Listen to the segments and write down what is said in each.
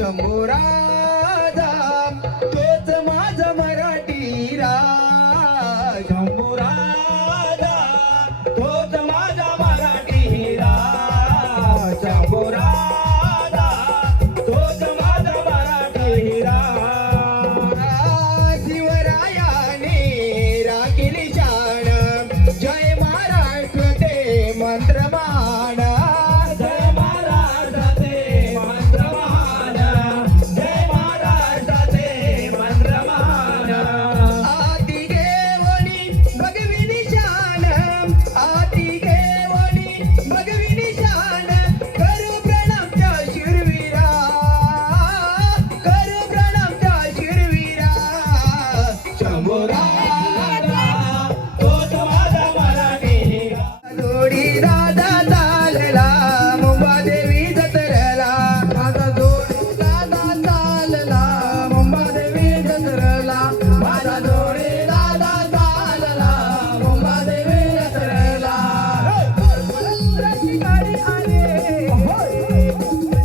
शंभू राजा तोच माझा मराठी राज शंभू राजा तोच माझा मराठी राज शंभू राजा तोच माझा मराठी राज शिवरायाने राखिली शान जय महाराष्ट्र ते मंत्रमान जय महाराष्ट्र ते मंत्रमान जय महाराष्ट्र ते मंत्रमान आती घेवणी भगविनी शान आती घेवणी भगविनी शान करू प्रणाम त्या शूरवीरा करू प्रणाम त्या शूरवीरा शंभू राजा तोच माझा मराठी जोडी दादा चालला मुंबादेवी जत्रला माझा जोडी दादा चालला मुंबादेवी जत्रला माझा जोडी दादा चालला मुंबादेवी जत्रला रस्ती गाडी आले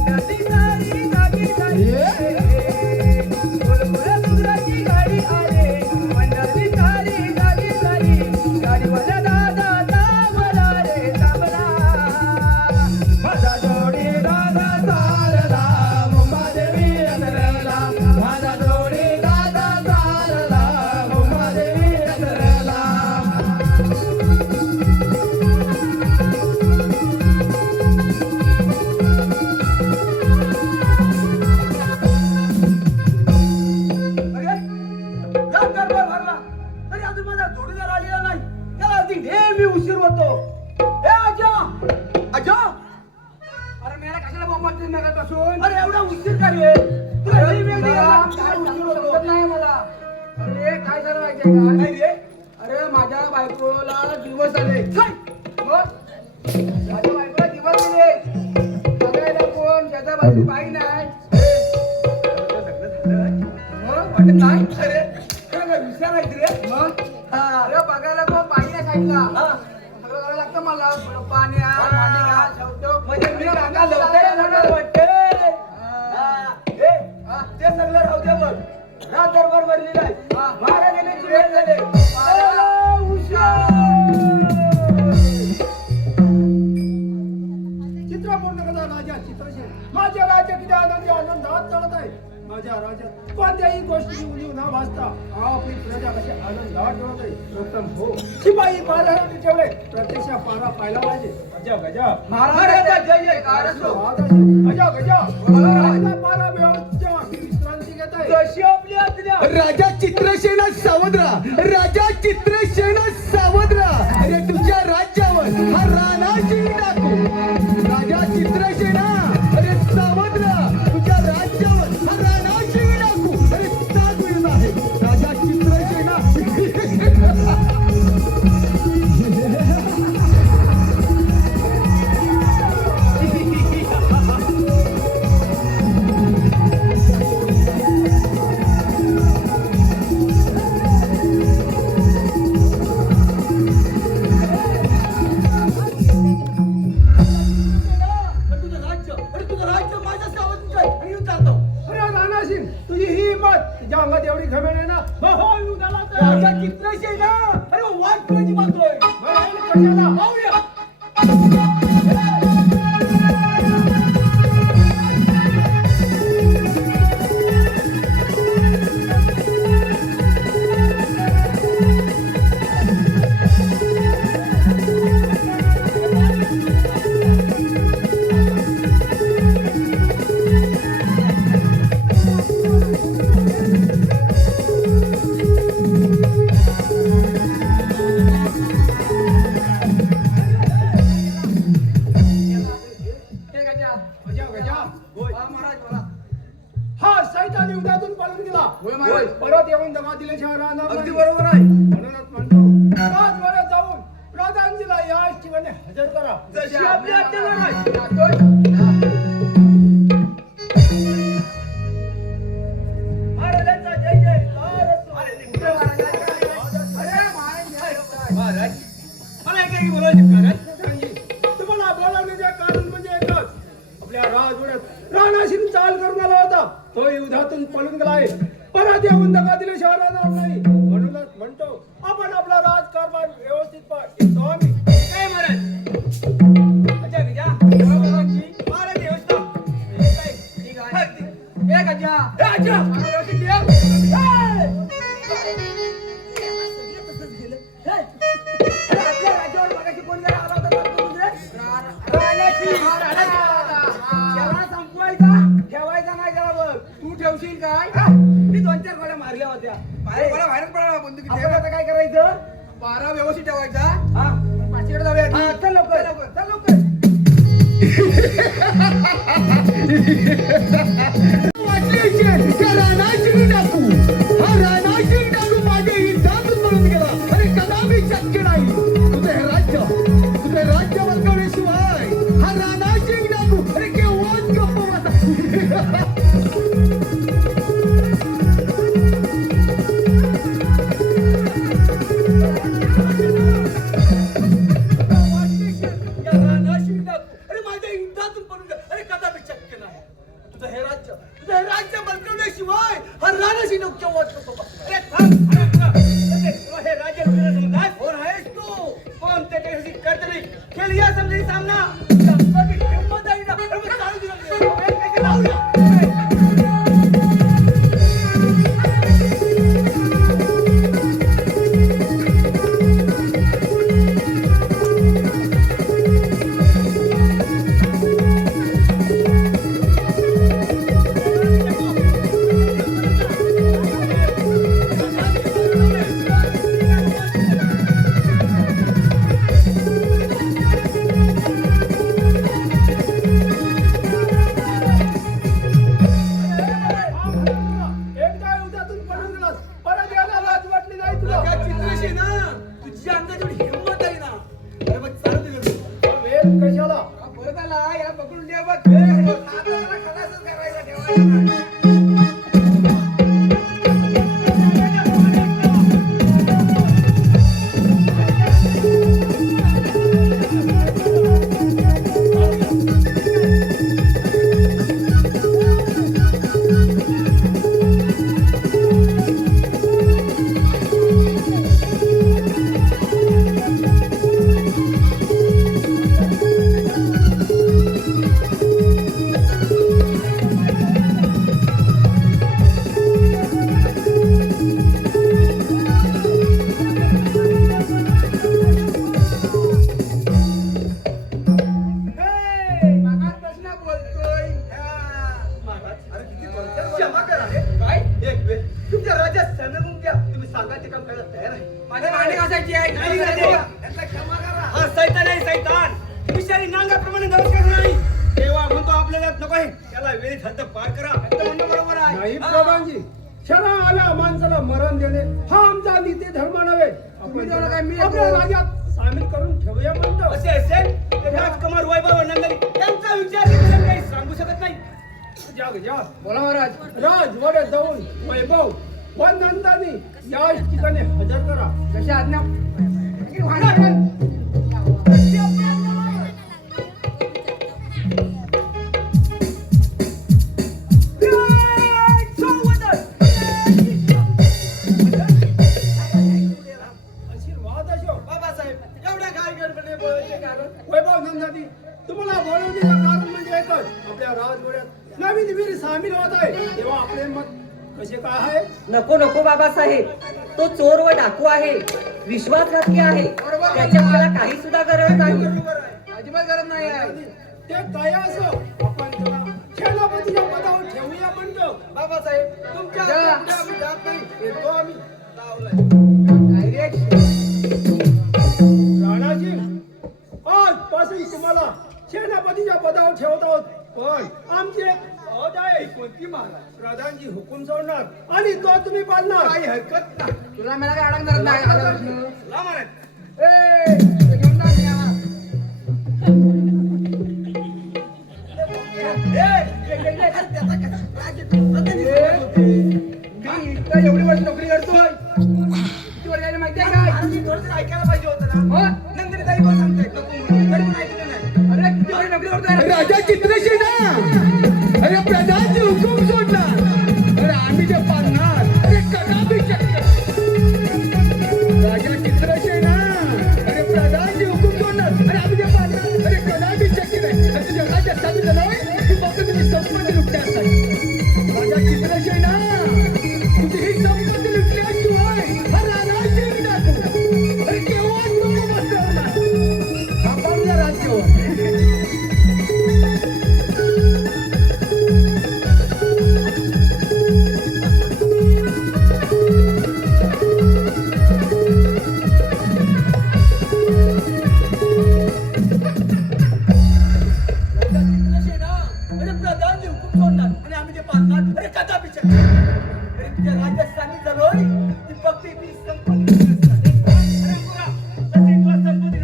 नदी सारी जागी झाली बुलबुलाची गाडी आले मंडळी सारी जागी झाली गाडीवाला दादा थांबला रे थांबला माझा जोडी दादा चालला मुंबादेवी जत्रला माझा जोडी दादा चालला मुंबादेवी जत्रला दरबार भरला तरी अजून माझा जोडीदार आलेला नाही. त्याला अगदी नेहमी उशीर होतो. ए आजा आजा अरे मेला कशाला बोंबाटते नगरपासून अरे एवढा उशीर का रे तुला घरी वेळ दिला काय उशीर होतो नाही मला. अरे काय झालं माहितीये का नाही रे अरे माझ्या बायकोला दिवस आले माझ्या बायकोला दिवस दिले बघायला कोण ज्याचा बायको बाई नाही वाटत नाही अरे काय विचारायचं रे मग अरे बघायला कोण पाहिजे सांगितला सगळं करायला लागतं मला पाण्या पाणी घ्या ठेवतो म्हणजे मी काका लवकर वाटते ते सगळं राहू दे बघ रात दरबार भरलेला आहे महाराजांची वेळ झाले चित्रपूर्ण कथा राजा चित्रसेन माझ्या राज्य किती आनंदी आनंदात चालत आहे. माझ्या राज्यात कोणत्याही गोष्टीची उणीव न भासता आपली प्रजा कशी आनंदात ठेवत आहे. प्रथम हो शिपाई महाराजांनी ठेवले प्रत्यक्ष पारा पाहिला पाहिजे. गजा गजा महाराजा जय जयकार असो गजा गजा महाराजा पारा व्यवस्था विश्रांती घेत आहे जशी आपली आज्ञा. राजा चित्रसेना सावधरा राजा चित्रसेना सावधरा अरे तुझ्या राज्यावर हा राणाशी टाकू राजा चित्रसेना अरे सावधरा तुझ्या राज्यावर हा राणाशी टाकू अरे साधू येत आहे राजा चित्रसेना तुझी ही हिंमत तुझ्या अंगात एवढी घमेल आहे ना राजा चित्रसेन अरे वाट तुझी मागतोय कशाला पाहूया परत येऊन दमा दिल्याशिवाय राहणार अगदी बरोबर आहे. म्हणूनच म्हणतो राजवाड्यात जाऊन प्रधानजीला या ठिकाणी हजर करा जशी आपली आज्ञा. महाराजांचा जय जयकार असो. अरे महाराज मला काही बोलायचं तुम्हाला बोलावण्याचे कारण म्हणजे एकच आपल्या राजवाड्यात राणाशी चाल करून आला होता तो युद्धातून पळून गेलाय. परत येऊन दगा दिल्याशिवाय राहणार नाही. म्हणूनच म्हणतो आपण आपला राजकारभार व्यवस्थित येतो आम्ही. काय महाराज अच्छा गजा महाराज व्यवस्था काय ठीक आहे ए गजा ए अच्छा व्यवस्थित ठेव तसंच गेलं आपल्या राज्यावर मागाशी कोण जरा आला होता राण्याची त्याला संपवायचा ठेवायचा नाही त्याला बघ तू ठेवशील काय मी 2-4 गोळ्या मारल्या होत्या मला बाहेर पडला बंदुकी आपण आता काय करायचं 12 व्यवस्थित ठेवायचा हा पाचशेकडे जाऊया चल लवकर चल लवकर वाटली असेल त्या रानाशी टाकू. हा रानाशी टाकू माझ्या युद्धातून पळून गेला. अरे कदापि शक्य नाही. तुझे राज्य बदलवण्याशिवाय हा रानाशी टाकू अरे केव्हाच गप्प बसा. अरे माझ्या युद्धातून पडून अरे कदापि शक्य नाही. तुझं हे राज्य बदलवण्याशिवाय हा राणाशी नको वाटतो. अरे हे राज्य कोण आहेस तू कोण ते काही करत नाही खेळ या समजा सामना हिंमत आहे ना चालू दिला एकदा युद्धातून पळून गेलास परत यायला लाज वाटली नाही तुला. चित्रसेना तुझी अंगात एवढी हिंमत आहे ना अरे बघ चालू दिलं हा वेळ कशाला परत आला याला पकडून द्या बघ खलासच करायचा ठेवायचा नाही. क्षमा करा काय एक वेळ तुमच्या राज्यात सणवून द्या तुम्ही सांगा ते काम करायला तयार आहे. माझ्या मांडी घासायची आहे क्षमा करा. हा सैतान आहे सैतान विषारी नांगाप्रमाणे नमस्कार नाही तेव्हा म्हणतो आपल्याला नको आहे त्याला वेळीत हद्द पार करा म्हणणं बरोबर आहे नाही प्रधानजी क्षणा आल्या माणसाला मरण देणे हा आमचा नीती धर्म नव्हे. आपण आपल्या राज्यात सामील करून ठेवूया म्हणतो. असे असेल तर राजकुमार वैभव नंदनी त्यांचा विचार केला काही सांगू शकत नाही. बोला महाराज राजवाड्यात जाऊन वैभव व नंदानी या ठिकाणी हजर करा. कशी आज्ञा आशीर्वाद असो. बाबासाहेब एवढ्या काय गडबडीने बोलायचे कारण वैभव नंदानी तुम्हाला बोलवण्याचं कारण म्हणजे एकच आपल्या राजवाड्यात नवीन वीर सामील होत आहे तेव्हा आपले मत कसे काय आहे. नको नको बाबासाहेब तो चोर व डाकू आहे विश्वासघातकी आहे त्याची आपल्याला काही सुद्धा गरज नाही. अजिबात गरज नाही आहे. ते काय असो आपण त्याला सेनापतीच्या पदावर ठेवूया म्हणतो. बाबासाहेब तुमच्या हातून आम्ही जात नाही येतो आम्ही राणाजी आजपासून तुम्हाला सेनापतीच्या पदावर ठेवत आहोत पण आमची एक अट आहे. कोणती महाराज प्रधानजी हुकूम सोडणार आणि तो तुम्ही पाळणार. काही हरकत नाही. तुला मला काय अडकणार नाही ला महाराज एवढी वर्ष नोकरी करतोय किती वर्ष झाली माहिती आहे काय मी थोडंसं ऐकायला पाहिजे होतं ना नंतर ताई पण सांगतायत नको म्हणून. तरी पण ऐकलं नाही. अरे किती वर्ष नोकरी करतोय राजा चित्रसेना अरे प्रधानची हुकूम सोडला कथा बिचार अरे तुझ्या राज्यात सामील झालोय ती फक्त ती संपत्ती अरे पुरा तुला संपत्ती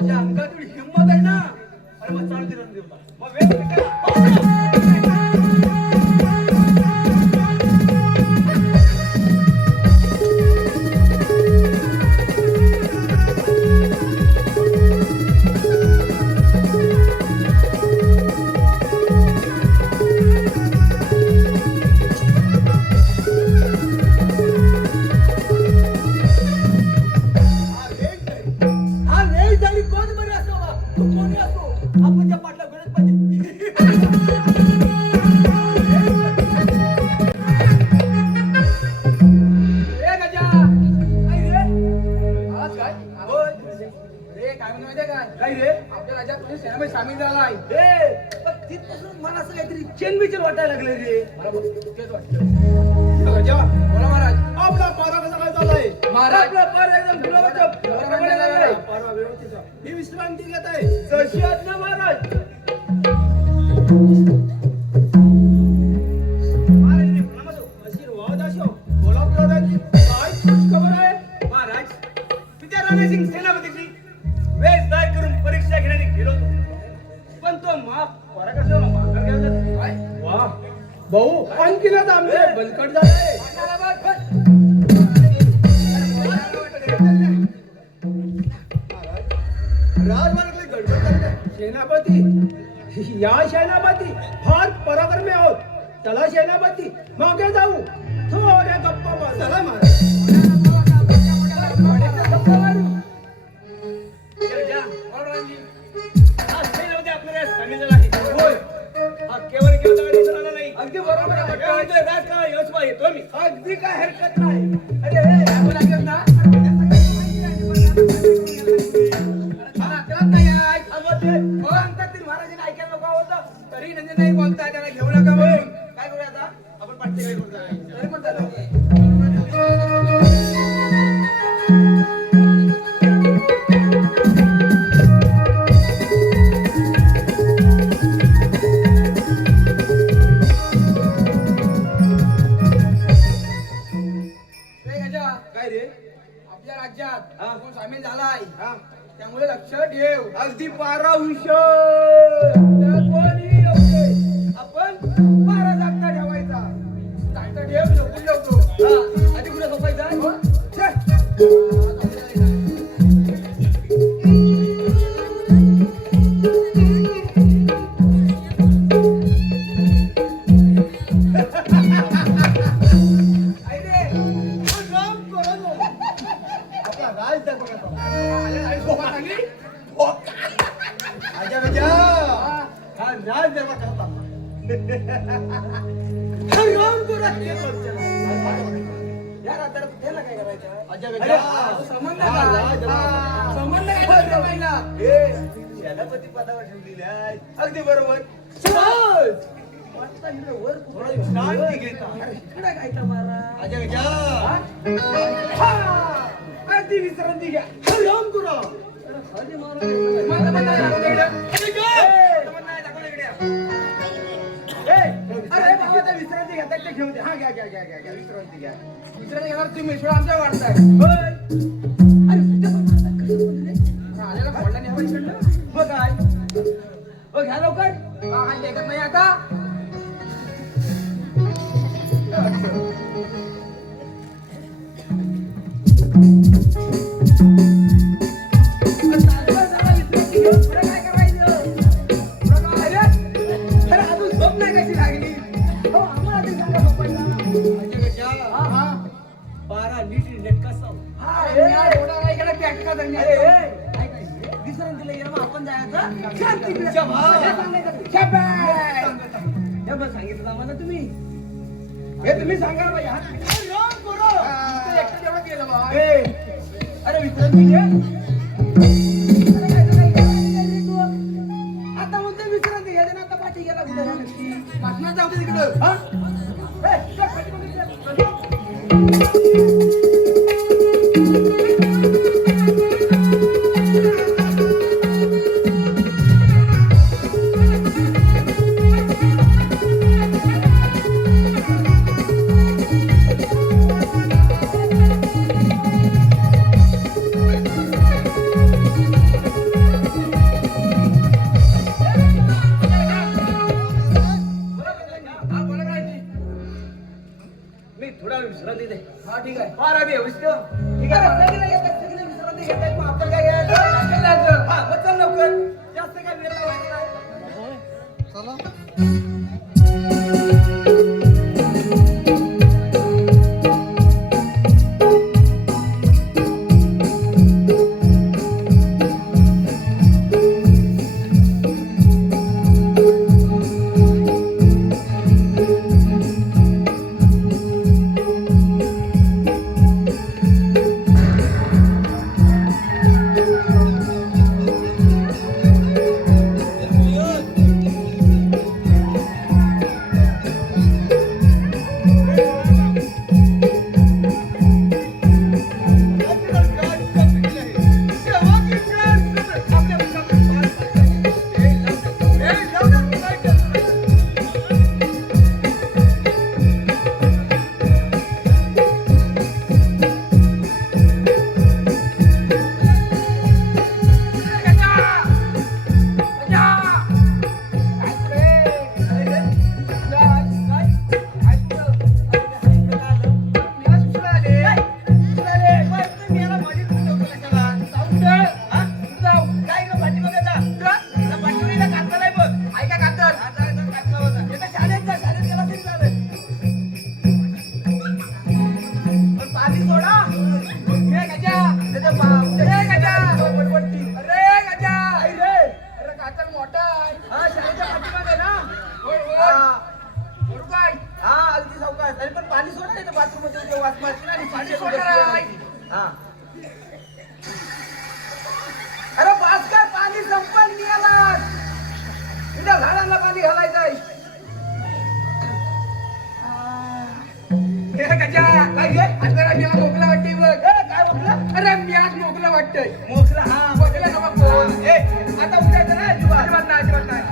तुझ्या अंगातून हिंमत आहे ना अरे मग चालू दे रणदेवता मग वेळ हा वेळ झाली कोण बरे असो बा तू कोणी असो आपण त्या पाटला गरज पाहिजे ए गजा काय रे आज काय होय रे काय म्हणतो माहितीये काय रे आपल्या राज्यात कोणी सेनामध्ये सामील झालाय ए पण तिथपासून मला असं काहीतरी चेनबिचन वाटायला लागले रे मला तेच वाटतं गजा बोला महाराज आपला पारा कसा काय चाललाय महाराज आपला पारा एकदम गुलाबाचा लागलाय पारा व्यवस्थित मी विश्रांती घेत आहे जशी आज्ञा महाराज आशीर्वाद असो बोला प्रधानजी काय खबर आहे महाराज विद्या राणेसिंग सेनापतीची वेशदार करून परीक्षा घेण्याने गेलो होतो पण तो माफ परा कसा माघार घ्यायला काय वाह भाऊ आणखीनच आमचे बलकट झाले राजमार्गातले गडबड करते सेनापती या सेनापती फार पराक्रमी आहोत चला सेनापती मागे जाऊ थोड्या गप्पा मारू चला अगदी बरोबर अगदी काय हरकत नाही अरे ना महाराजांना ऐकायला नको होतं तरी म्हणजे नाही बोलताय त्याला घेऊ नका म्हणून काय करूया आता आपण पाठते काय करू तरी पण काय रे आपल्या राज्यात आपण सामील झालाय त्यामुळे लक्ष ठेव अगदी 12 आपण 12 जागता ठेवायचा जागता ठेव झोपून ठेवतो आधी कुठे झोपायचा सेनापती पदावर ठेवलेल्या अगदी बरोबर अगदी विश्रांती घ्या राम करू अरे बाबा विश्रांती घ्या ते घेऊन द्या हा घ्या घ्या घ्या घ्या विश्रांती घ्या विश्रांती घेणार तुम्ही आमच्या वाटताय आलेला फोडला नाही बघ काय बघ घ्या लवकर देखत नाही आता काय करायचं अजून झोप नाही कशी लागली हो आम्हाला ते सांगा झोपायला 12 नीट कसं हा एवढा नाही गेला पॅटका विसरून दिलं गेलं मग आपण जायचं सांगितलं आम्हाला तुम्ही हे तुम्ही सांगा अरे विसरून आता म्हणतो विसरांती घ्यायचं ना आता पाठी गेला कुठे पाठणार जाऊ तिकडं विश्रांती दे. हा ठीक आहे फार आम्ही व्यवस्थित. ठीक आहे सगळे येतात सगळे विश्रांती घेतात मग आपण काय घ्यायचं हा मग चल लवकर जास्त काय वेळ लावायचा नाही अरे बास काय पाणी संपल निघाला तुझ्या झाडांना पाणी घालायचंय काय मी आज मोकला वाटतंय बघ काय मोकला अरे मी आज मोकला वाटतंय मोकला हा मोकला ना मग आता उठायचं ना अजिबात नाही अजिबात नाही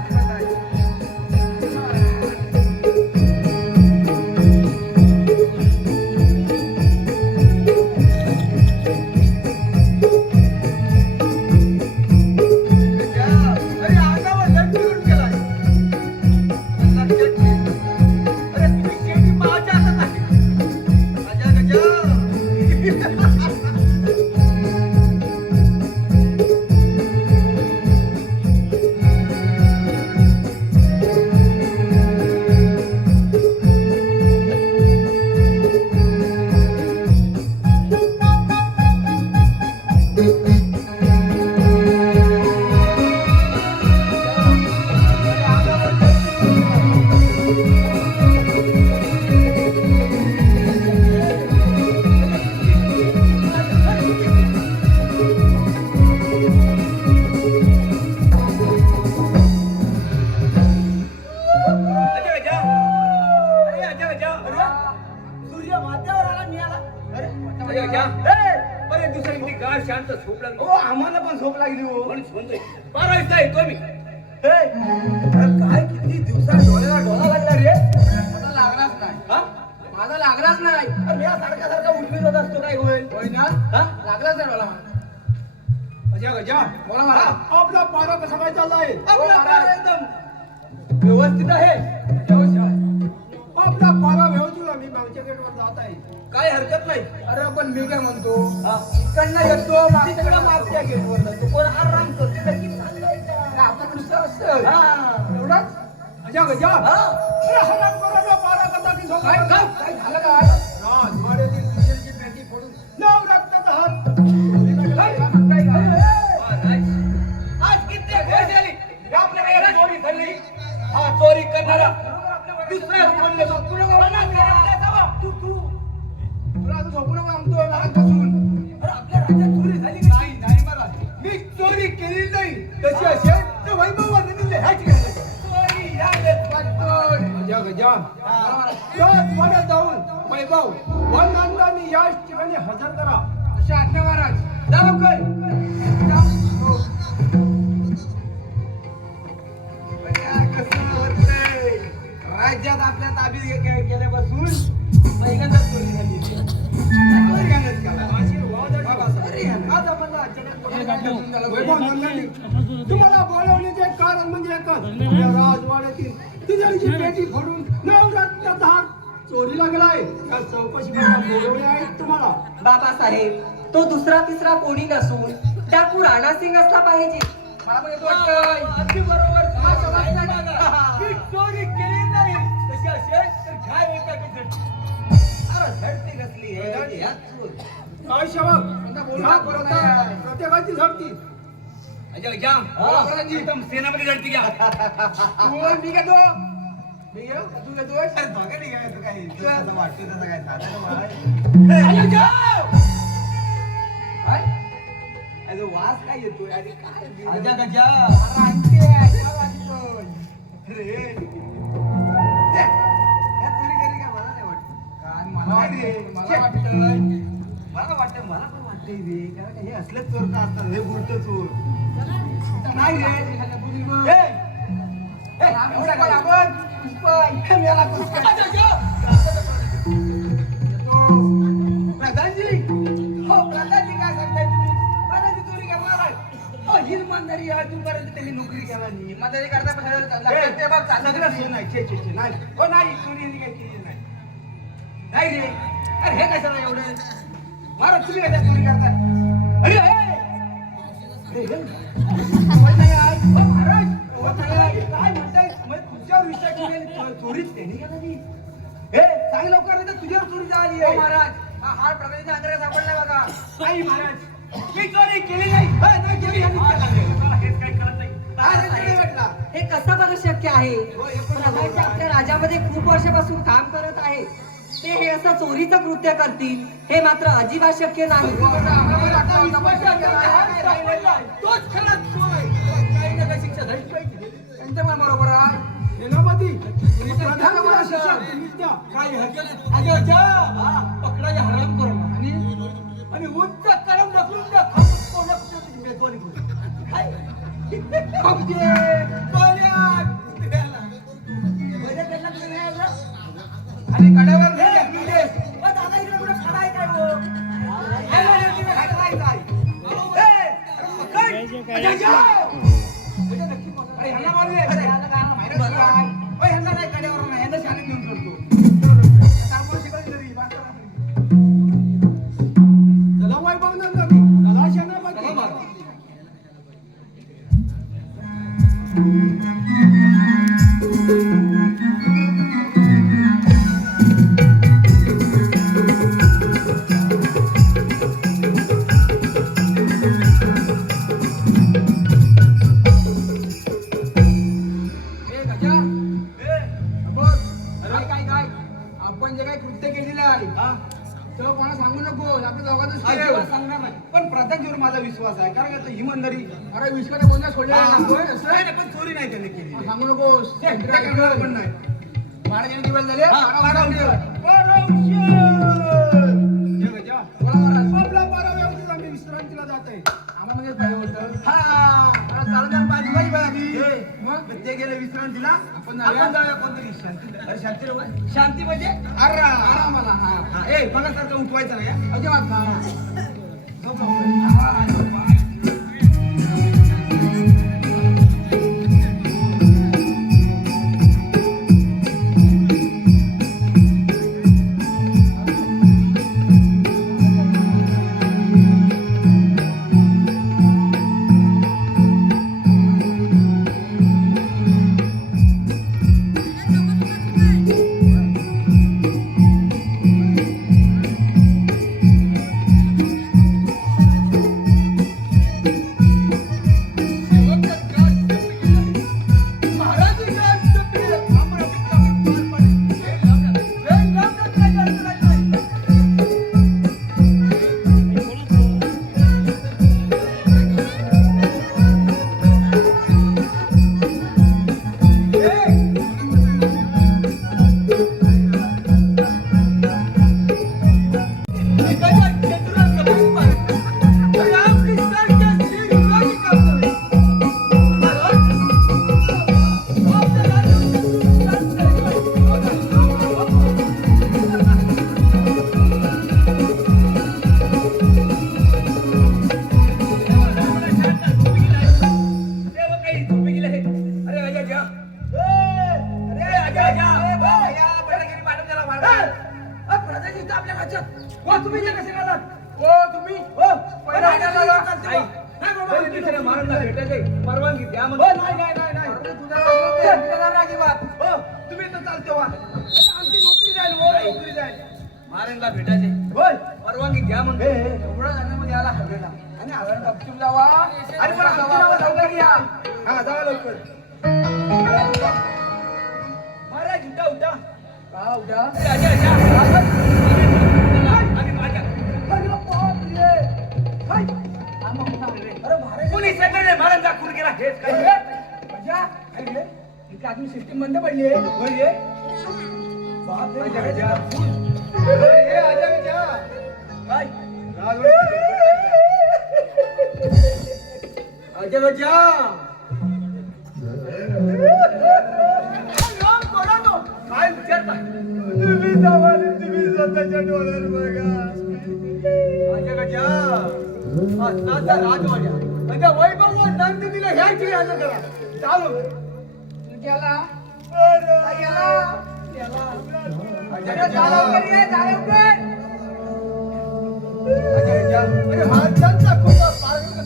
शांत झोप लागली. हो आम्हाला पण झोप लागली हो म्हणून म्हणतोय 12 वाजता येतो मी. काय किती दिवसात डोळ्याला डोळा लागला रे मला लागलाच नाही हा माझा लागलाच नाही अरे या सारखा सारखा उठवीत होत असतो काय होईल होय ना हा लागलाच नाही मला अजा गजा बोला मला आपला पारा कसा काय चाललाय आपला पारा एकदम व्यवस्थित आहे आपला पारा व्यवस्थित मी मागच्या गेटवर जात आहे काय हरकत नाही अरे पण मी काय म्हणतो हा. इकडनं येतो तिकडं मागच्या गेटवर जातो कोण आराम करतो तिकडं किती चाललायचा? आपण नुसतं असतं हा. एवढंच अजा गजा हा. अरे हराम करा पारा कसा की झोप काय काय? काय झालं काय राजवाड्यातील डिझेलची पेटी फोडून नवरत्नाचा हात आज किती वेळ झाली आपल्याला एक चोरी झाली हा चोरी करणारा दुसरा म्हणले तू तुला झोपू नको आमतो बसून अरे आपल्या राज्यात चोरी झाली का? नाही नाही मला मी चोरी केली नाही तशी असेल तर वैभव वर्णन लिहायची चोरी गजा गजा वाड्यात जाऊन वैभव वन अंदानी या ठिकाणी हजर करा असे आज्ञा महाराज जा लवकर राज्यात आपल्या ताब्यात गेल्यापासून पहिल्यांदाच चोरी झाली वैभव नंदानी तुम्हाला बोलवण्याचे कारण म्हणजे एकच या राजवाड्यातील तिजोरीची पेटी फोडून नवरत्न धार चोरीला गेलाय त्या चौकशी करायला बोलवले आहेत तुम्हाला. बाबासाहेब, तो दुसरा तिसरा कोणी नसून डाकू राणासिंग असला पाहिजे. मला पण येतो वाटतंय. अगदी बरोबर. हा, शबाश दादा. ही चोरी केली नाही तशी असेल तर काय एकाकी झटकी. अरे झडती कसली आहे? यात चोर. काय शबक कोणता बोलणं बरोबर नाही. प्रत्येकाची झडती. अजय जाम एकदम सेनामध्ये झटकी घ्या. तू मी घेतो. मी घेऊ? तू घेतोस? अरे बघा नाही काय, काय तुला असं वाटतं तसं काय साधारण मला. अरे जाऊ! काय? अरे वास काय येतोय? अरे काय? आजा गजा. अरे आणते, आजा वाजतोय. अरे दे. या चोरी केली का? मला नाही वाटत. काय मला वाटतंय, मला वाटतंय. मला वाटतं, मला पण वाटतंय रे, कारण का हे असलेच चोर का असतात, हे बुरट चोर. नाही रे, खाल्ल्या बुजून बघ. एवढा काय आपण? पुष्पा, मेला पुष्पा. प्रधानजी, हो प्रधानजी काय सांगताय तुम्ही? प्रधानजी चोरी करणार आहे. हो, ही इमानदारी आहे, अजूनपर्यंत त्यांनी नोकरी केला नाही. इमानदारी करता पण ते बघ सगळं सोय नाही, छे, छे, छे, नाही. हो नाही, चोरी यांनी काही केली नाही. नाही रे, अरे हे कशाला एवढं? महाराज तुम्ही कशा चोरी करताय? अरे हे! अरे हे! होत नाही आज. हो महाराज, होत नाही आज. काय म्हणताय? मग तुझ्यावर विश्वास ठेवलेली चोरी त्यांनी केला नाही. हे सांग लवकर, नाही तर तुझ्यावर चोरी झाली आहे. महाराज, हा प्रधानच्या अंतर्गत सापडला बघा. नाही महाराज, मी चोरी केली नाही. हे नाही केली, यांनीच केला. मला हेच काही कळत नाही. आज नाही भेटला. हे कसं बरं शक्य आहे? हो, हे पण प्रधानजी आपल्या राज्यामध्ये खूप वर्षापासून काम करत आहे. ते हे असं चोरीचं कृत्य करतील हे मात्र अजिबात शक्य नाही. तोच खरा चोर आहे. काही ना काही शिक्षा झालीच पाहिजे. त्यांच्या पण बरोबर आहे. सेनापती, प्रधानाला शिक्षा तुम्हीच द्या. काय हरकत नाही. अगं जा. पकडायला हराम करू आणि उच्च करम ढकलून द्या. खाऊन कोणाचं तुझी मेजवानी करू. काय? खाऊन दे. कोल्यात. बरं त्यांना तुम्ही नाही आणलं? आणि कड्यावर घे. ओ दादा, इकडे कुठे खडा आहे काय हो? हे नाही, तिकडे खडा आहे काय? ए, अरे पकड. अजय जाओ. म्हणजे नक्की पकड. अरे ह्यांना मारू दे. अरे ह्यांना काय माहिती काय? ओ ह्यांना नाही, कड्यावर नाही. ह्यांना शाळेत घेऊन सोडतो. त्यामुळे शिकवली तरी मास्तर नाही. चला वैभव नंदनी, चला सेनापती. चला बरं. ए गजा, बघ. काय आपण जे काही कृत्य केलेलं आहे तेव्हा कोणा सांगू नको. आपल्या दोघांचं श्रेय. अजिबात सांगणार नाही. पण प्रधानजीवर माझा विश्वास आहे, कारण का तो इमानदारी. अरे विश्वाने बोलण्या सोडलेला सांगतोय नाही, असं? नाही, पण चोरी नाही त्याने केली. सांगू नकोस. ते करणार पण नाही. महाराजांनी किती वेळ झाले? हा, बारा वाजले. जय गजा. बोला महाराज. आपला 12व्या दिवशी आम्ही विश्रांतीला जात आहे. आम्हाला म्हणजे पाहिजे होतं. हा, मला चालणार पाहिजे बाई बाई. ए, मग? ते गेले विश्रांतीला, आपण आपण जाऊया. जाऊया कोणतरी शांती. अरे शांती रे बाई. शांती म्हणजे आरामाला. हा. हा, ए बघासारखं उठवायचं नाही हा. अजिबात हा. झोप झोप. प्रजाची युद्ध आपल्या राज्यात हो तुम्ही जे कसे करणार हो तुम्ही हो पहिला पहिला आला. नाही बाबा तिसऱ्या महाराजांना भेटायचंय परवानगी द्या हो म्हणून. नाही तुझ्या राज्यात ते देणार नाही बात हो तुम्ही तर चालते वा आता आमची नोकरी जाईल हो नोकरी जाईल महाराजांना भेटायचे होय परवानगी द्या म्हणून. एवढं जाण्यामध्ये आला हवेला आणि आला गपचूप जावा आणि पण आमची नावं लवकर या हा जावा लवकर महाराज उठा उठा. का उद्या राजा, राजा. आणि माझ्या अरे बापरे हाय आम्हा कुठं आले अरे महाराज कोणी सेक्रेटरी महाराजांचा खून केला हेच काय मजा काय रे इथे आदमी सिस्टीम बंद पडली आहे होय रे बाप रे गजा. जगाच्या ए आजा गजा काय आजा गजा राम कोणानो काय विचारताय तुम्ही जावाले तुम्ही स्वतःच्या डोळ्यात बघा माझ्या गजा आत्ताचा राजवाड्या म्हणजे वैभव व नंद दिलं ह्याची याद करा चालू गेला बरं. गेला गेला अरे झालं कर रे झालं कर अरे हातांचा खोटा पाळणं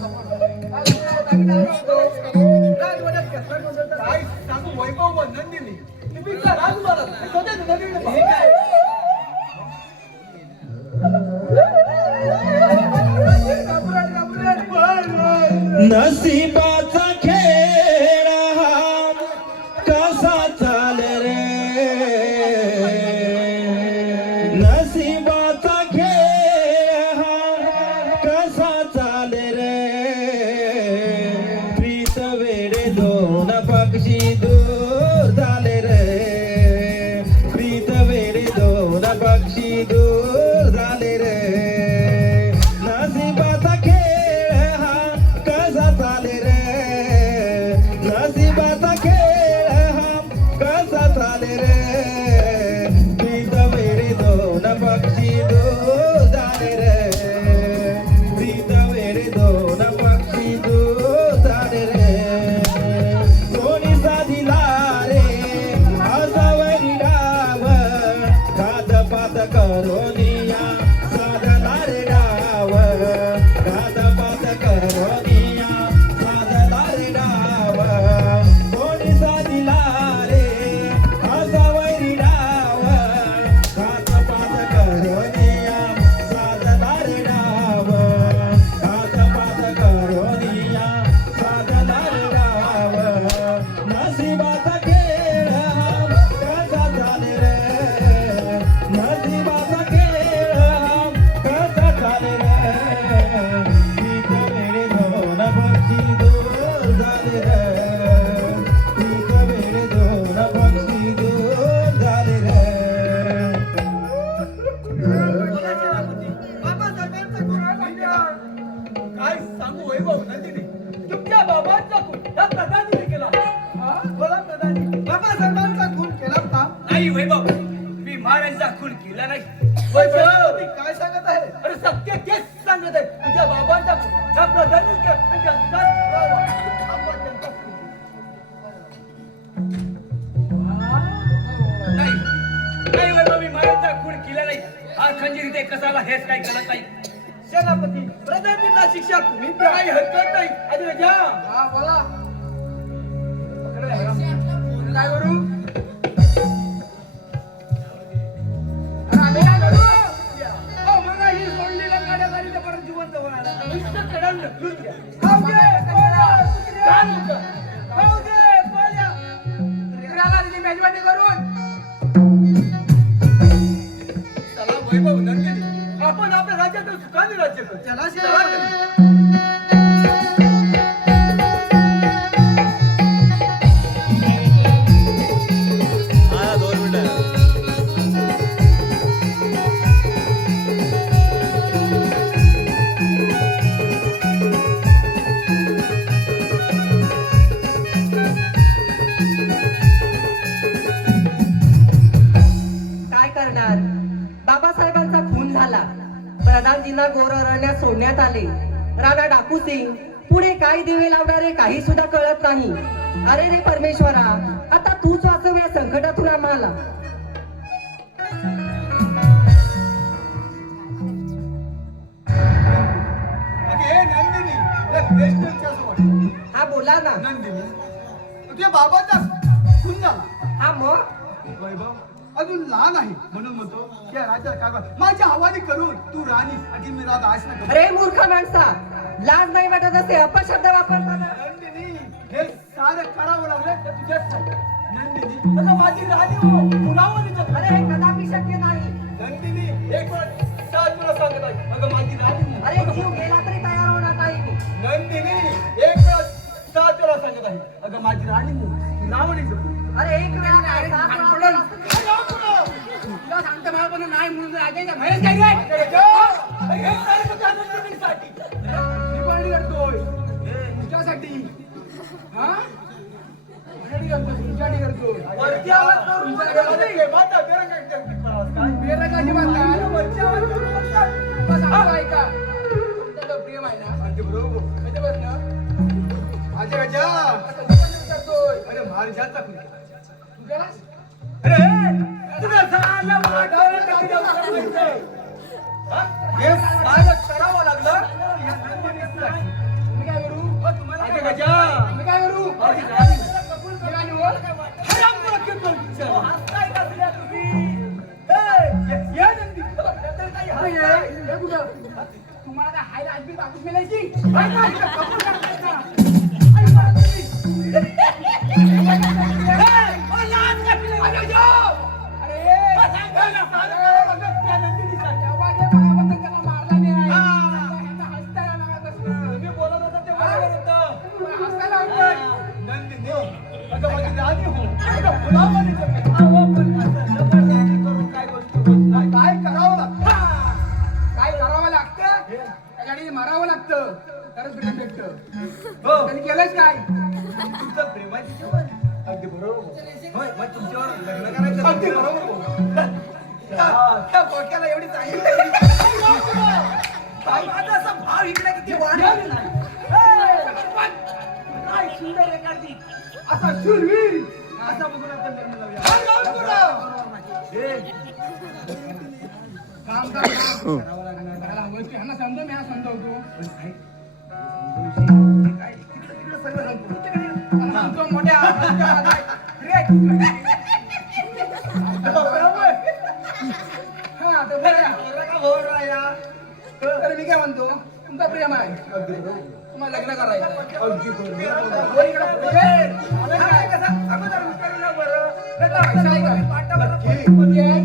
काय सांगू वैभव व नंदिनी तुम्ही का राजवाडा स्वतःच नंदिनी हे काय नसीबाचा खेळ हा कसा चाल रे नसीबाचा खेळ हा कसा चाल रे प्रीत वेडे दोन पक्षी दूर झाले रे प्रीत वेडे दोन पक्षी दूर झाले रे नसीबाचा खेळ हा कसा चाले रे नसीबाचा खेळ हा कसा चाले रे प्रीत वेडे दोन पक्षी दूर झाले रे प्रीत वेडे दोन पक्षी दूर झाले रे कोणी साधिला रे असावरी डाव खात पात करोनिया साधला रे डाव खात पात करोनिया साधला रे डाव कोणी साधिला रे असावरी डाव खात पात करोनिया साधला रे डाव खात पात करोनिया साधला रे डाव नसीबाचा खेळ हा कसा चाले रे नसीबाचा खेळ हा कसा चाले रे पीक वेळे दोन पक्षी दूर झाले रे पीक वेळे दोन पक्षी दूर झाले रे काय सांगू वैभव नंदिनी तुमच्या बाबांचा खून ह्या प्रधानीने केला बोला प्रधानी बाबासाहेबांचा खून केला का नाही वैभव मी महाराजांचा खून केला नाही वैभव काय सांगत आहे अरे सत्य तेच सांगत आहे तुझ्या बाबांचा खून ह्या प्रधानीने केला आणि नाही नाही वैभव मी महाराजांचा खून केला नाही हा खंजीर इथे कसाला हेच काही कळत नाही सेनापती प्रधानींना शिक्षा तुम्ही काही हरकत नाही आणि राजा हा बोला काय करू आम्ही काय करू हो मग ही सोडलेल्या गाड्या गाडीला परत जिवंत होणार नुसतं कडाल ढकलून द्या खाऊ दे खाऊ दे पळ्या कुत्र्याला तिची मेजवानी करून चला वैभव नंदिनी आपण आपल्या राज्यात सुखाने राज्य करू चला काय करणार बाबासाहेबांचा खून झाला प्रधानजींना गोररण्यात सोडण्यात आले राणा डाकू सिंग पुढे काय दिवे लावणारे काही सुद्धा कळत नाही अरे रे परमेश्वरा आता तूच वाचव या संकटातून आम्हाला बोला ना. नंदिनी तुझ्या बाबाचा खून झाला. हा मग वैभव अजून लहान आहे म्हणून म्हणतो की या राज्यात कारभार माझ्या हवाली करून तू राणी आणि मी राधा आहेस ना. अरे मूर्ख माणसा, लाज नाही वाटत असे अपशब्द वापरताना. नंदिनी हे सारं करावं लागलं तर तुझ्याच नंदिनी अगं माझी राणी हो कुणावर अरे हे कदापि शक्य नाही. नंदिनी एक वेळ साथ तुला सांगत आहे अगं माझी राणी हो. अरे जीव गेला तरी तयार होणार नाही मी. नंदिनी एक वेळ साथ तुला सांगत आहे अगं माझी राणी हो नावणी अरे एक वेळा नाही, सात वेळा बोला. तुला सांगतो मला पण नाही म्हणून राजाच्या बाहेर काय रे? निवाळी करतोय तुमच्यासाठी. हा निवाळी करतोय तुमच्यासाठी करतोय. बेरकाची बात काय? तुला सांगतो ऐका, तुमच्यावर प्रेम आहे ना त्याच्यावरनं आता जबरदस्त करतोय. तुझ्याला करावं लागलं मी काय करू? माझ्या गजा मी काय करू? माझी राणी मी काय निवड? हे कुठं? तुम्हाला काय हायला आजबी बाकूस मेलायची? काय नाही, कबूल करताय का? आई मला तुम्ही. अरे जाओ. अरे तेव्हा जे बघाबद्दल त्याला मारला नाही. यांना हसताना नका मी बोलत होता ते बरोबर होतं. तसं. हसायला होतंय. नंदिनी अगं माझी राणी हो अगं फुलावाली जमीन. अहो, पण असं जबरदस्ती करून काय गोष्ट होत नाही. काय करावं लागतं? काय करावं लागतं? त्यासाठी मारावं लागतं. तरच प्रेम भेटतं. हो त्यांनी केलंच काय? तुमचं प्रेमाची जेवण अगदी बरोबर होय मग तुमच्यावर लग्न करायचं अगदी बरोबर त्या बोक्याला एवढी चांगली माझा असा भाव इकडे किती वाढला काय सुंदर एखादी असा शूरवीर. असा बघून आपण लग्न लावूया काम करावं लागणार. त्याला हवं की ह्यांना समजव, मी ह्यांना समजवतो. काय तिकडे सगळं संपलं. त्याला सांगतो मोठ्या ग्रेट. हा तर बघा. तर मी काय म्हणतो, तुमचा प्रेम आहे, तुम्हाला लग्न करायचं आहे. वर इकडं पुढे. काय कसं अगोदर विचारलं बरं पैसा आहे का? पाटावर किती आहे?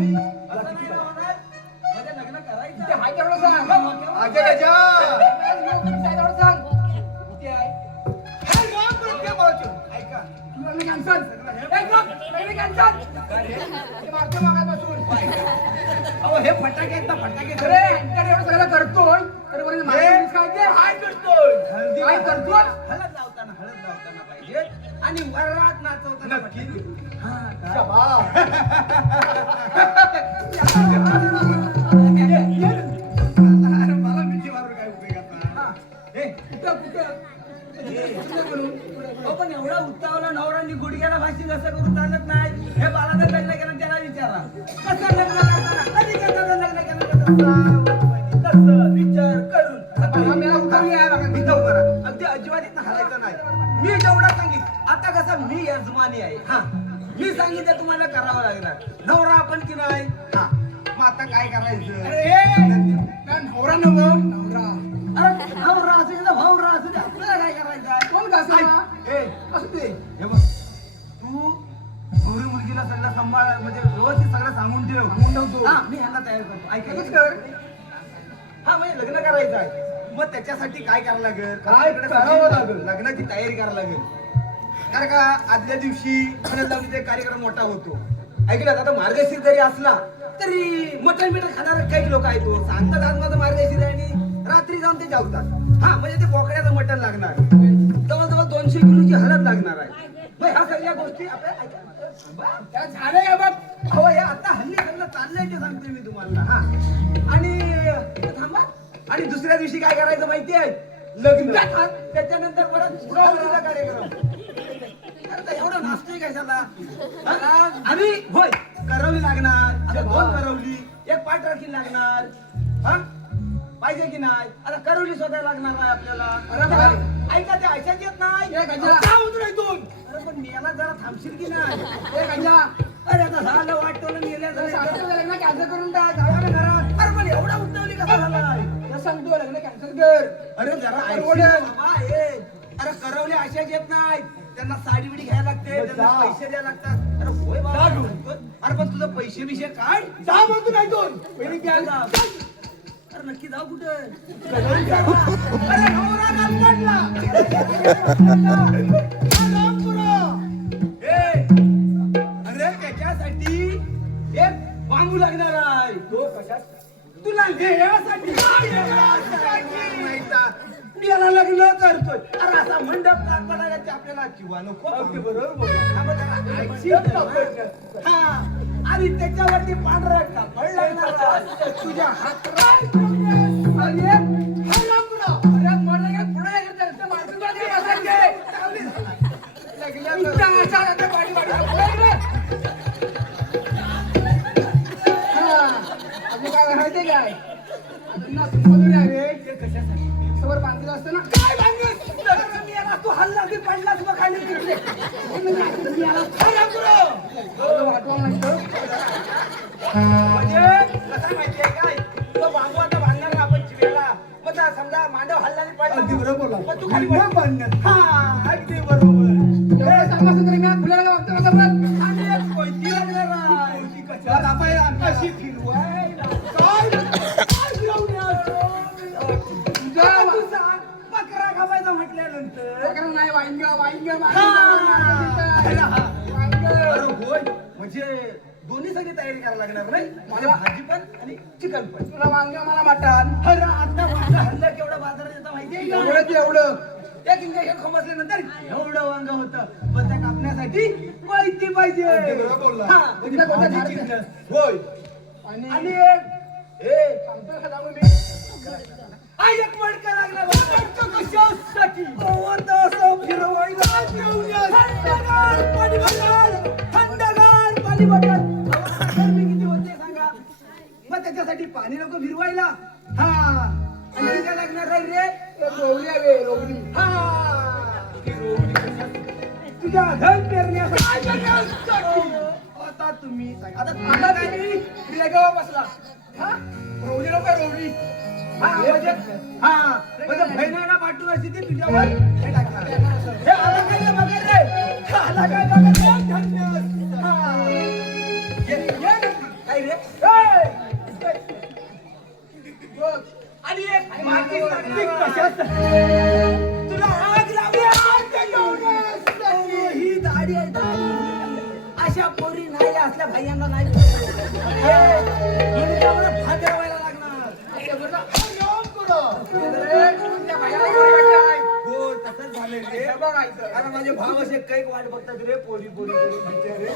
असं नाही ना होणार. म्हणजे लग्न करायचं किती आहे तेवढं सांग. आजा गजा किती आहे तेवढं सांग. किती आहे? ऐका तुला मी कॅन्सल. मी कॅन्सल. ते मागच्या मागापासून. अहो हे फटाके आहेत ना फटाके अरे यांच्याकडे एवढं सगळं करतोय तर बरं माझ्या काय ते? काय करतोय काय करतोय? हळद लावताना पाहिजे आणि वरात नाचवताना नक्की मला मिठी मारून काय उपयोगाचा कुठं कुठं? पण एवढा उत्तावला नवरांनी गुडघ्याला भाषी कसं करून चालत नाही हे बालाचं लग्न केलं त्याला विचारा कसं लग्न करताना कधी करताना लग्न केलं कसं विचार करून मला उतरली आहे बघा. इथं उभं राहा. अगदी अजिबात इथं हलायचं नाही मी जेवढं सांगितलं आता कसं मी यजमानी आहे हा मी सांगितलं तुम्हाला करावं लागणार नवरा आपण की नाही हा मग आता काय करायचं काय नवरा नवं? नवरा. अरे नवरा असू दे भावरा असू दे आपल्याला काय करायचं कोण कसा? असू दे हे बघ तू नवरी मुलगीला सगळं सांभाळ म्हणजे व्यवस्थित सगळं सांगून ठेव हा मी ह्यांना तयार करतो ऐकायचं कर हा म्हणजे लग्न करायचं आहे मग त्याच्यासाठी काय करावं लागेल काय करावं लागेल लग्नाची तयारी करावं लागेल कारण का आदल्या दिवशी हळद लावणीचा एक कार्यक्रम मोठा होतो ऐकलं आता मार्गशीर जरी असला तरी मटण बिटन खाणार काही लोक आहेत तो सांगतात आज माझं मार्गशीर आहे आणि रात्री जाऊन ते जेवतात हा म्हणजे ते बोकड्याचं मटण लागणार जवळजवळ 200 किलोची हळद लागणार आहे मग ह्या सगळ्या गोष्टी आपल्या त्या झाडे आहे बघ. हो हे आता हल्ली सगळं चाललंय ते सांगतोय मी तुम्हाला हा आणि इथं थांबा आणि दुसऱ्या दिवशी काय करायचं माहिती आहे लग्न त्याच्यानंतर परत पुरावणीचा कार्यक्रम अरे तर एवढं नाचतोय कशाला हा? आणि होय करवली लागणार आता 2 करवली एक पाठ राखी लागणार हा पाहिजे की नाही आता करवली स्वतः लागणार आहे आपल्याला अरे बघा. ऐका ते ऐकायच येत नाही ए गजा का उतराय इथून? अरे पण मेला जरा थांबशील की नाही ए गजा अरे आता झालं वाटतं मेल्या तुला सांगतो लग्न कॅन्सल करून टाक जाऊया ना घरात. अरे पण एवढा उतरवली कसा झालाय तुला सांगतो लग्न कॅन्सल कर. अरे जरा परवडेल. ऐकशील बाबा ए अरे करवले अशाच येत नाहीत त्यांना साडी बिडी घ्यायला लागते त्यांना पैसे द्यायला लागतात अरे होय बाबा अरे पण तुझं पैसे बिशे काढ जा म्हणतो नाही इथून. पहिली घ्या जा. अरे नक्की जाऊ कुठं अरे नवरा घाल काढला अरे त्याच्यासाठी एक बांबू लागणार आहे तो कशासाठी तुला देण्यासाठी नाही तर याला लग्न करतोय अरे असा मंडप का पडायला ते आपल्याला किंवा नको बरोबर हा आणि त्याच्यावरती पांढरा कापड लागणार आहे. तुझ्या हातात तू हल्ला की पडलाच बघ खाली तिकडे. म्हणजे कसं माहितीये काय तो बांबू आता बांधणार ना आपण चिवेला मग त्या समजा मांडव हल्ला आणि पडला अगदी बरोबर बोलला. मग तू खाली पड. बांधण्यात. हा अगदी बरोबर आणि एक कोयती लागणार आहे. कोयती कशाला दाबायला? अशी फिरवायला. काय फिरवण्यास? तू सांग, बकरा खावायचा म्हटल्यानंतर अरे होय म्हणजे दोन्ही सगळी तयारी करायला लागणार नाही मला भाजी पण आणि चिकन पण तुला वांग मला मटण अरे आता वांगा हल्ला केवढं बाजारात येतं माहितीये का? एवढं एक इंजेक्शन खोमसल्यानंतर एवढं वांग होतं पण त्या कापण्यासाठी माहिती पाहिजे बरोबर बोलला. हा, म्हणजे कोणत्या भाजी कोणत्या चिकन. होय आणि आणि एक सांगतोय का जाऊ मी एक मडका लागला कशासाठी असं फिरवायला थंडगार पाणी बघाल थंडगार पाणी बघाल गरमी किती होते सांगा मग त्याच्यासाठी पाणी नको फिरवायला हा आणि काय लागणार आहे रे रोवली आहे रोवली हा ती रोवली कशासाठी? तुझ्या धन पेरण्यासाठी आता तुम्ही सांगा. आता तुम्हाला काय नाही गावा बसला हा रोवली नको रोवली हा म्हणजे बहिणीला पाठवून असती ती तुझ्यावर हे टाकणार. हे आला काय रे बघा रे आला काय बघा रे धन्य हा. ये काय रे आणि एक माती लागली कशासाठी? तुला आग लावली आग पेटवण्यासाठी. ही दाढी आहे दाढी. अशा पोरी नाही असल्या भाईयांना नाही भात ठेवायला लागणार हो तसंच झालं रे अरे माझे भाव असे काही वाट बघतात रे पोरी पोरी पोरी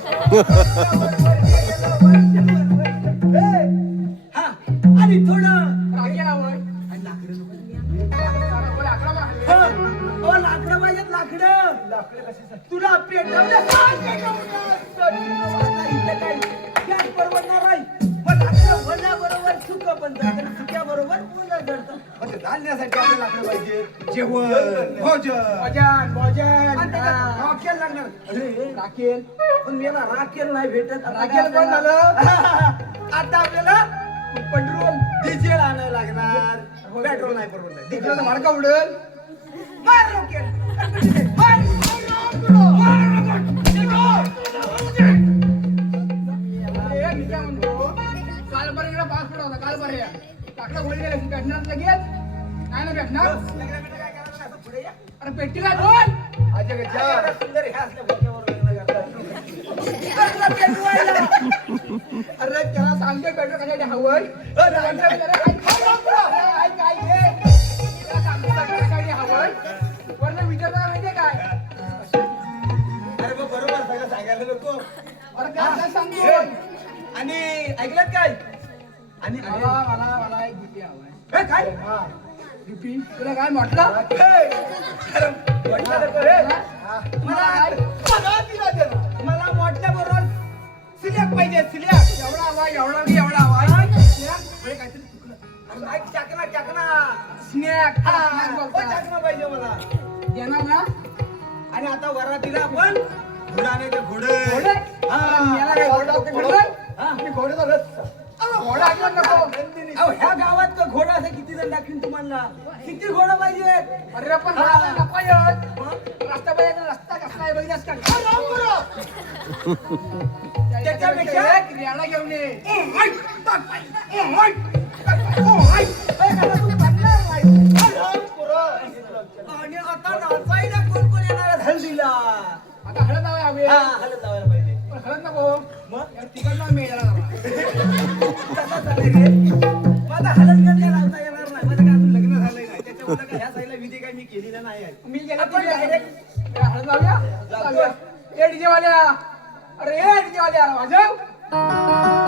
हा आणि थोडं लाकडं पाहिजेत लाकडं तुला पेटवलं परवडणार आहे पण लाकडं भरण्याबरोबर सुक पण जळतं सुक्याबरोबर पुन्हा जळतं म्हणजे घालण्यासाठी आपल्याला लाकडं पाहिजे जेवण भोजन आणि त्याच्यात राखेल लागणार अरे राखेल पण मला राखेल नाही भेटत राखेल कोण झालं? आता आपल्याला पेट्रोल डिझेल आणायला लागणार पेट्रोल नाही परवडणार डिझेल मार्का उडेल मार रोकेल मार मी काय म्हणतो कालपर्यंत पासपोर्ट होता कालपर्यंत टाकला होईल भेटणार लगेच काय ना भेटणार अरे पेटीला बोल सुंदर ह्या असल्या भोक्यावर लग्न करतात. अरे त्याला सांगतोय पेट्रोल कशासाठी हवंय वरनं विचारता माहितीये काय अरे मग बरोबर सगळं सांगायला नको अरे काय सांगतो आणि ऐकलं काय आणि मला एक डीपी हवाय हे काय डीपी तुला काय म्हटलं मला मोठ्या बरोबर सिल्याक पाहिजे सिल्याक एवढा हवा एवढा हवा काहीतरी चुकलं चाकणा स्नॅक चाकणा पाहिजे मला. येणार ना आणि आता वरातीला आपण घोडाने घोडे घोडे हा. याला काय घोडा घोडा हा. मी घोडे घोडा ऐकलं नको अहो, ह्या गावात का घोडा असं किती जण दाखवीन तुम्हाला? किती घोडा पाहिजे? अरे पण नको येत रस्ता पाहिजे रस्ता कसा आहे बघितलास का त्याच्यापेक्षा एक रेडा घेऊन ये आणि आता नाचायला कोण कोण येणार आहे हल्दीला? आता हळद लावाय हवे हा, हळद लावायला पाहिजे. पण हळद नको मग या तिकडनं मेळायला तसा चालेल रे. मग आता हळद गंध लावता येणार नाही. माझं काय अजून लग्न झालंय नाही. त्याच्यामुळे काय ह्या साईडला विधी काय मी केलेला नाही आहे. मी गेला आपण direct हळद लावूया ए डीजे वाल्या अरे ए डीजे वाल्या वाजव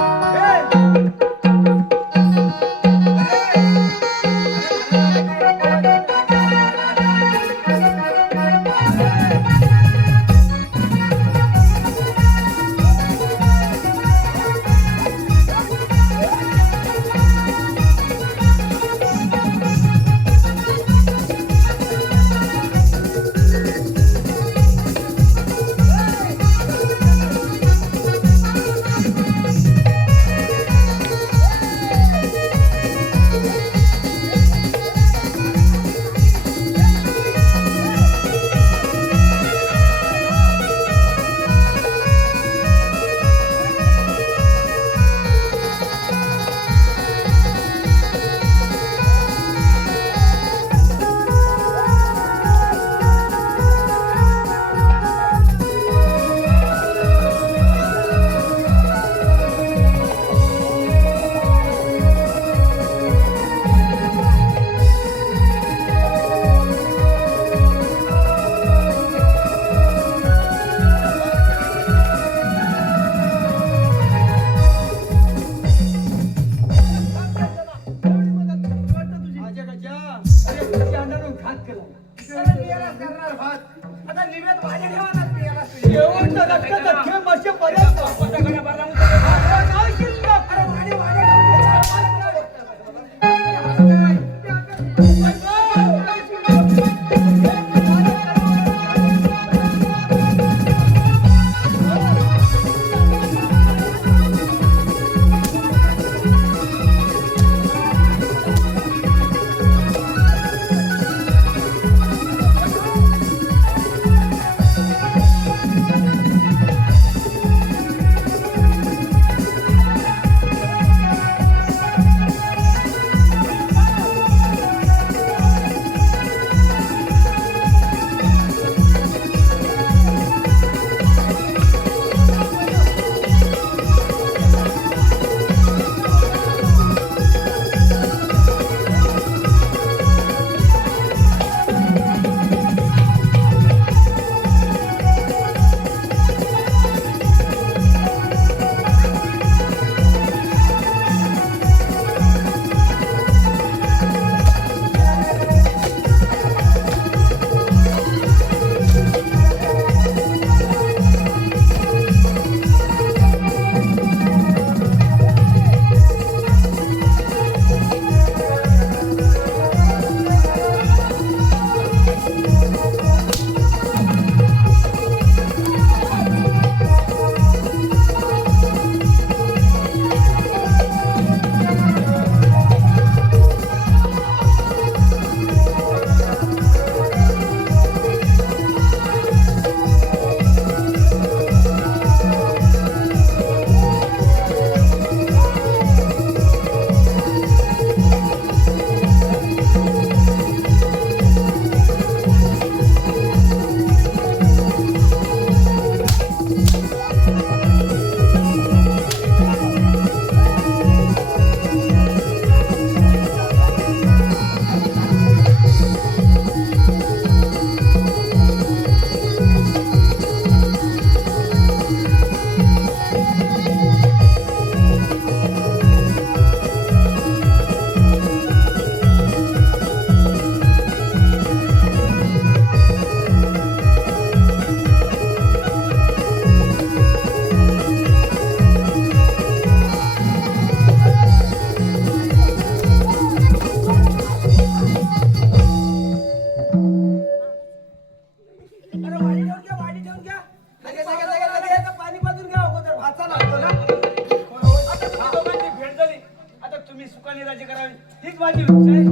राजाची विषय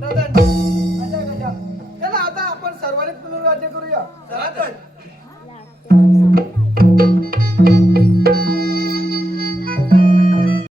राजांची. अशा कशा? चला आता आपण सर्वांनीच मिळून राज्य करूया. चला तर